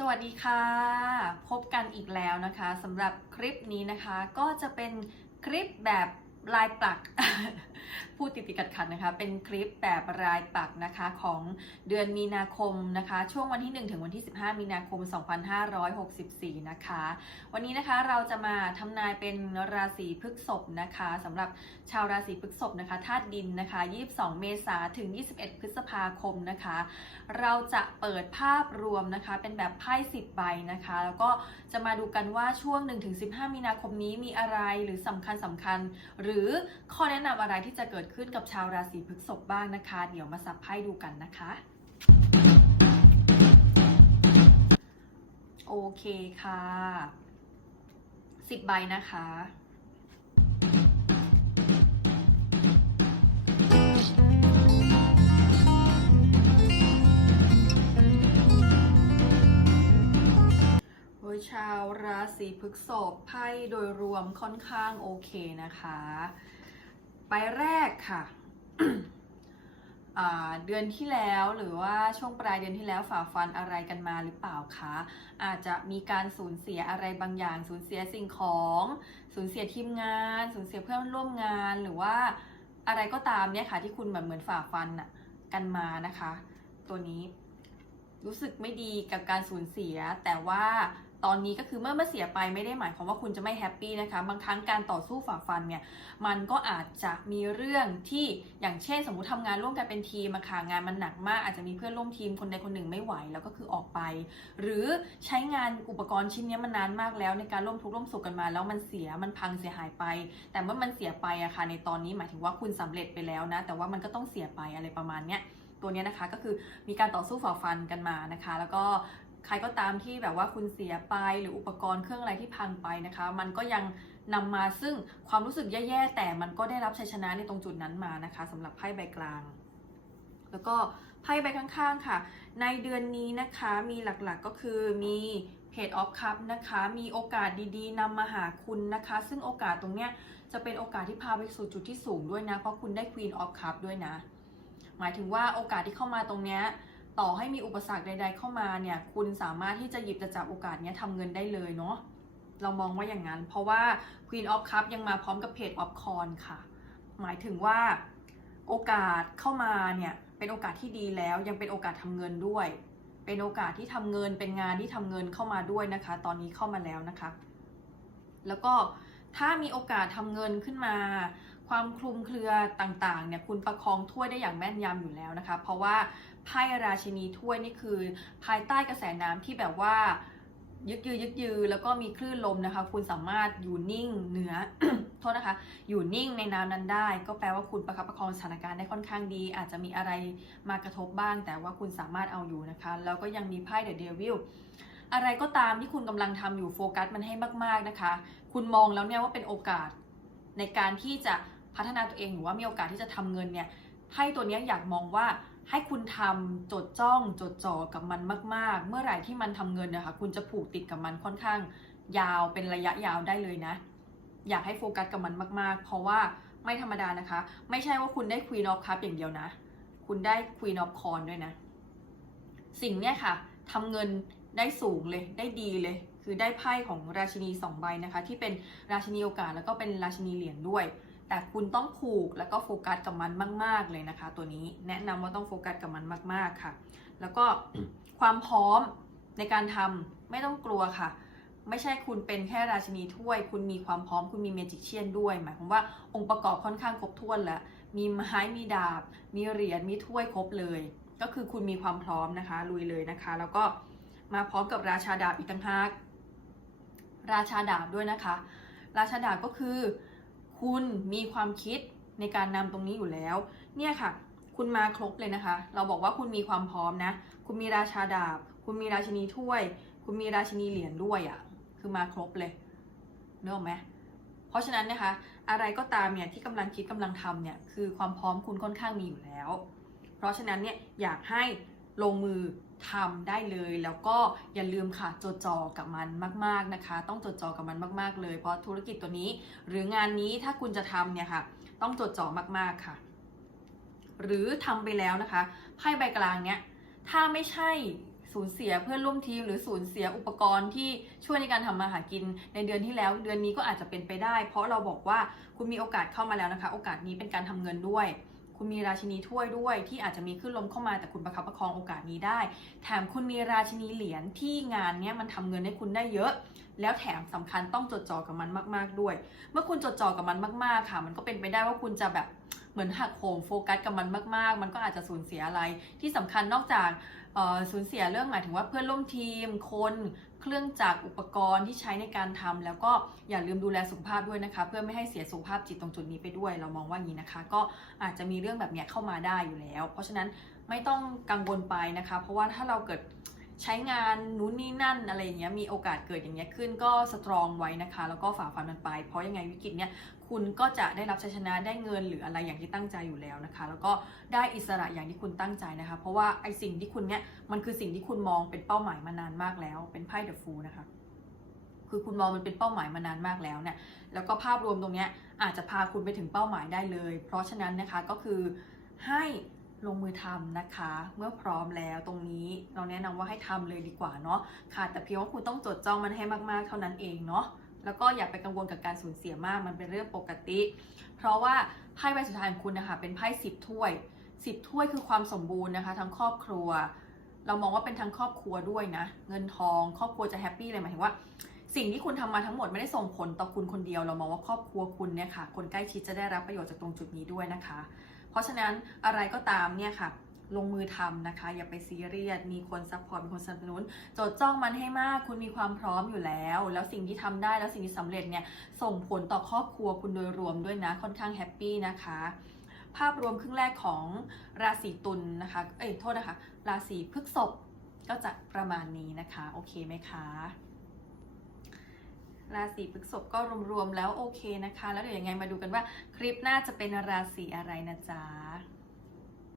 สวัสดีค่ะ พบกันอีกแล้วนะคะสำหรับคลิปนี้นะคะ ก็จะเป็นคลิปแบบ ลายปักพูดติดติดขัดขัดนะคะ เป็นคลิปแบบรายปักนะคะของเดือนมีนาคมนะคะ ช่วงวันที่ 1 ถึงวันที่ 15 มีนาคม 2564 นะคะ วันนี้นะคะเราจะมาทำนายเป็นราศีพฤษภนะคะสำหรับชาวราศีพฤษภนะคะธาตุดินนะคะ 22 เมษาถึง 21 พฤษภาคมนะคะ เราจะเปิดภาพรวมนะคะ เป็นแบบไพ่ 10 ใบนะคะ แล้วก็จะมาดูกันว่าช่วง 1-15 มีนาคมนี้มีอะไรหรือสำคัญสำคัญหรือข้อแนะนำอะไรที่จะเกิดขึ้นกับชาวราศีพฤษภบ้างนะคะ เดี๋ยวมาสับไพ่ดูกันนะคะโอเคค่ะ10ใบนะคะาวราศีพฤษภไพ่โดยรวมค่อนข้างโอเคนะคะใบแรกค่ะเดือนที่แล้วหรือว่าช่วงปลายเดือนที่แล้วฝ่าฟันอะไรกันมาหรือเปล่าคะอาจจะมีการสูญเสียอะไรบางอย่างสูญเสียสิ่งของสูญเสียทีมงานสูญเสียเพื่อนร่วมงานหรือว่าอะไรก็ตามเนี่ยค่ะที่คุณแบบเหมือนฝ่าฟันน่ะกันมานะคะ ตัวนี้รู้สึกไม่ดีกับการสูญเสียแต่ว่า ตอนนี้ก็คือเมื่อเมื่อเสียไปไม่ได้หมายความว่าคุณจะไม่แฮปปี้นะคะ บางครั้งการต่อสู้ฝ่าฟันเนี่ยมันก็อาจจะมีเรื่องที่อย่างเช่น สมมติทำงานร่วมกันเป็นทีมอะค่ะงานมันหนักมาก อาจจะมีเพื่อนร่วมทีมคนใดคนหนึ่งไม่ไหวแล้วก็คือออกไป หรือใช้งานอุปกรณ์ชิ้นนี้มันนานมากแล้ว ในการร่วมทุกข์ร่วมสุขกันมา แล้วมันเสียมันพังเสียหายไป แต่เมื่อมันเสียไปอะค่ะในตอนนี้หมายถึงว่าคุณสำเร็จไปแล้วนะ แต่ว่ามันก็ต้องเสียไปอะไรประมาณเนี้ยตัวเนี้ยนะคะก็คือมีการต่อสู้ฝ่าฟันกันมานะคะ แล้วก็ ใครก็ตามที่แบบว่าคุณเสียไปหรืออุปกรณ์เครื่องอะไรที่พังไปนะคะ มันก็ยังนำมาซึ่งความรู้สึกแย่ๆ แต่มันก็ได้รับชัยชนะในตรงจุดนั้นมานะคะสำหรับไพ่ใบกลาง แล้วก็ไพ่ใบข้างๆค่ะ ในเดือนนี้นะคะมีหลักๆก็คือมีเพจออฟคัพนะคะ มีโอกาสดีๆนำมาหาคุณนะคะ ซึ่งโอกาสตรงเนี้ยจะเป็นโอกาสที่พาไปสู่จุดที่สูงด้วยนะ เพราะคุณได้ Queen of Cup ด้วยนะ หมายถึงว่าโอกาสที่เข้ามาตรงเนี้ย ต่อให้มีอุปสรรคใด ๆ เข้ามาเนี่ยคุณสามารถที่จะหยิบจะจับโอกาสนี้ทำเงินได้เลยเนาะเรามองว่าอย่างนั้น เพราะว่า Queen of Cup ยังมาพร้อมกับเพจ of Corn ค่ะ หมายถึงว่าโอกาสเข้ามาเนี่ยเป็นโอกาสที่ดีแล้วยังเป็นโอกาสทำเงินด้วย เป็นโอกาสที่ทำเงินเป็นงานที่ทำเงินเข้ามาด้วยนะคะ ตอนนี้เข้ามาแล้วนะคะ แล้วก็ถ้ามีโอกาสทำเงินขึ้นมา ความคลุมเครือต่างๆเนี่ยคุณประคองถ้วยได้อย่างแม่นยำอยู่แล้วนะคะ เพราะว่าไพ่ราชินีถ้วยนี่คือ ภายใต้กระแสน้ำที่แบบว่ายึกยือยึกยือแล้วก็มีคลื่นลมนะคะ คุณสามารถอยู่นิ่งเหนือโทษนะคะ อยู่นิ่งในน้ำนั้นได้ ก็แปลว่าคุณประคับประคองสถานการณ์ได้ค่อนข้างดี อาจจะมีอะไรมากระทบบ้าง แต่ว่าคุณสามารถเอาอยู่นะคะ แล้วก็ยังมีไพ่เดอะเดวิลอะไรก็ตามที่คุณกำลังทำอยู่โฟกัสมันให้มาก ๆนะคะ คุณมองแล้วเนี่ยว่าเป็นโอกาสในการที่จะ พัฒนาตัวเองหรือว่ามีโอกาสที่จะทำเงินเนี่ยไพ่ตัวนี้อยากมองว่าให้คุณทำจดจ้องจดจ่อกับมันมาก ๆ เมื่อไหร่ที่มันทำเงินนะคะคุณจะผูกติดกับมันค่อนข้างยาวเป็นระยะยาวได้เลยนะ อยากให้โฟกัสกับมันมาก ๆ เพราะว่าไม่ธรรมดานะคะ ไม่ใช่ว่าคุณได้ Queen of Cup อย่างเดียวนะ คุณได้ Queen of Coin ด้วยนะ สิ่งเนี้ยค่ะทำเงินได้สูงเลยได้ดีเลย คือได้ไพ่ของราชินีสองใบนะคะ ที่เป็นราชินีโอกาสแล้วก็เป็นราชินีเหรียญด้วย แต่คุณต้องผูกแล้วก็โฟกัสกับมันมาก ๆ เลยนะคะ ตัวนี้แนะนำว่าต้องโฟกัสกับมันมาก ๆค่ะ แล้วก็ความพร้อมในการทำไม่ต้องกลัวค่ะ ไม่ใช่คุณเป็นแค่ราชินีถ้วย คุณมีความพร้อมคุณมีเมจิกเชียนด้วย หมายความว่าองค์ประกอบค่อนข้างครบถ้วนแล้ว มีไม้มีดาบ มีเหรียญมีถ้วยครบเลย ก็คือคุณมีความพร้อมนะคะลุยเลยนะคะ แล้วก็มาพร้อมกับราชาดาบอีกต่างหากราชาดาบด้วยนะคะ ราชาดาบก็คือ คุณมีความคิดในการนำตรงนี้อยู่แล้ว เนี่ยค่ะ คุณมาครบเลยนะคะ เราบอกว่าคุณมีความพร้อมนะ คุณมีราชาดาบ คุณมีราชินีถ้วย คุณมีราชินีเหรียญด้วยอะ่ะ คือมาครบเลยนึกออกไหมเพราะฉะนั้นนะคะ อะไรก็ตามเนี่ยที่กำลังคิดกำลังทำเนี่ย คือความพร้อมคุณค่อนข้างมีอยู่แล้ว เพราะฉะนั้นเนี่ยอยากให้ ลงมือทำได้เลย แล้วก็อย่าลืมค่ะจดจ่อกับมันมาก ๆนะคะ ต้องจดจ่อกับมันมาก ๆ เลย เพราะธุรกิจตัวนี้ หรืองานนี้ถ้าคุณจะทำเนี่ยค่ะ ต้องจดจ่อมาก ๆค่ะ หรือทำไปแล้วนะคะไพ่ใบกลางเนี้ยถ้าไม่ใช่สูญเสียเพื่อนร่วมทีมหรือสูญเสียอุปกรณ์ที่ช่วยในการทำมาหากินในเดือนที่แล้ว เดือนนี้ก็อาจจะเป็นไปได้ เพราะเราบอกว่าคุณมีโอกาสเข้ามาแล้วนะคะ โอกาสนี้เป็นการทำเงินด้วย คุณมีราชินีถ้วยด้วย ที่อาจจะมีขึ้นลมเข้ามาแต่คุณประคับประคองโอกาสนี้ได้ แถมคุณมีราชินีเหรียญที่งานเนี้ยมันทำเงินให้คุณได้เยอะ แล้วแถมสำคัญต้องจดจ่อกับมันมาก ๆด้วย เมื่อคุณจดจ่อกับมันมาก ๆ ค่ะ มันก็เป็นไปได้ว่าคุณจะแบบ เหมือนหักโหมโฟกัสกับมันมาก ๆ มันก็อาจจะสูญเสียอะไร ที่สำคัญนอกจากสูญเสียเรื่องหมายถึงว่าเพื่อนร่วมทีม คนเครื่องจักรอุปกรณ์ที่ใช้ในการทำแล้วก็อย่าลืมดูแลสุขภาพด้วยนะคะ เพื่อไม่ให้เสียสุขภาพจิตตรงจุดนี้ไปด้วย เรามองว่างนี้นะคะ ก็อาจจะมีเรื่องแบบนี้เข้ามาได้อยู่แล้ว เพราะฉะนั้นไม่ต้องกังวลไปนะคะ เพราะว่าถ้าเราเกิด ใช้งานนู้นนี่นั่นอะไรเงี้ยมีโอกาสเกิดอย่างเงี้ยขึ้นก็สตรองไว้นะคะ แล้วก็ฝ่าฟันมันไป เพราะยังไงวิกฤตเนี้ยคุณก็จะได้รับชัยชนะได้เงินหรืออะไรอย่างที่ตั้งใจอยู่แล้วนะคะ แล้วก็ได้อิสระอย่างที่คุณตั้งใจนะคะ เพราะว่าไอสิ่งที่คุณเนี้ยมันคือสิ่งที่คุณมองเป็นเป้าหมายมานานมากแล้ว เป็นไพ่เดอะฟูนะคะคือคุณมองมันเป็นเป้าหมายมานานมากแล้วเนี่ย แล้วก็ภาพรวมตรงเนี้ยอาจจะพาคุณไปถึงเป้าหมายได้เลย เพราะฉะนั้นนะคะก็คือให้ ลงมือทำนะคะ เมื่อพร้อมแล้วตรงนี้เราแนะนำว่าให้ทำเลยดีกว่าเนาะค่ะแต่เพียงว่าคุณต้องจดจ้องมันให้มากๆ เท่านั้นเองเนาะแล้วก็อย่าไปกังวลกับการสูญเสียมากมันเป็นเรื่องปกติ เพราะว่าไพ่ใบสุดท้ายของคุณนะคะเป็นไพ่สิบถ้วยสิบถ้วยคือความสมบูรณ์นะคะ ทั้งครอบครัว เรามองว่าเป็นทั้งครอบครัวด้วยนะ เงินทองครอบครัวจะแฮปปี้เลยหมายถึงว่า สิ่งที่คุณทำมาทั้งหมดไม่ได้ส่งผลต่อคุณคนเดียว เรามองว่าครอบครัวคุณเนี่ยค่ะคนใกล้ชิดจะได้รับประโยชน์จากตรงจุดนี้ด้วยนะคะ ราะฉะนั้นอะไรก็ตามเนี่ยค่ะลงมือทำนะคะ อย่าไปซีเรียสมีคนซัพพอร์ตมีคนสนับสนุนโจดจ้องมันให้มาก คุณมีความพร้อมอยู่แล้ว แล้วสิ่งที่ทำได้แล้วสิ่งที่สำเร็จเนี่ยส่งผลต่อครอบครัวคุณโดยรวมด้วยนะค่อนข้างแฮปปี้นะคะภาพรวมครึ่งแรกของราศีตุลนะคะ เอ้ยโทษนะคะ ราศีพฤษภก็จะประมาณนี้นะคะ โอเคไหมคะ ราศีพฤษภก็รวมๆแล้วโอเคนะคะ แล้วเดี๋ยวยังไงมาดูกันว่าคลิปหน้าจะเป็นราศีอะไรนะจ๊ะ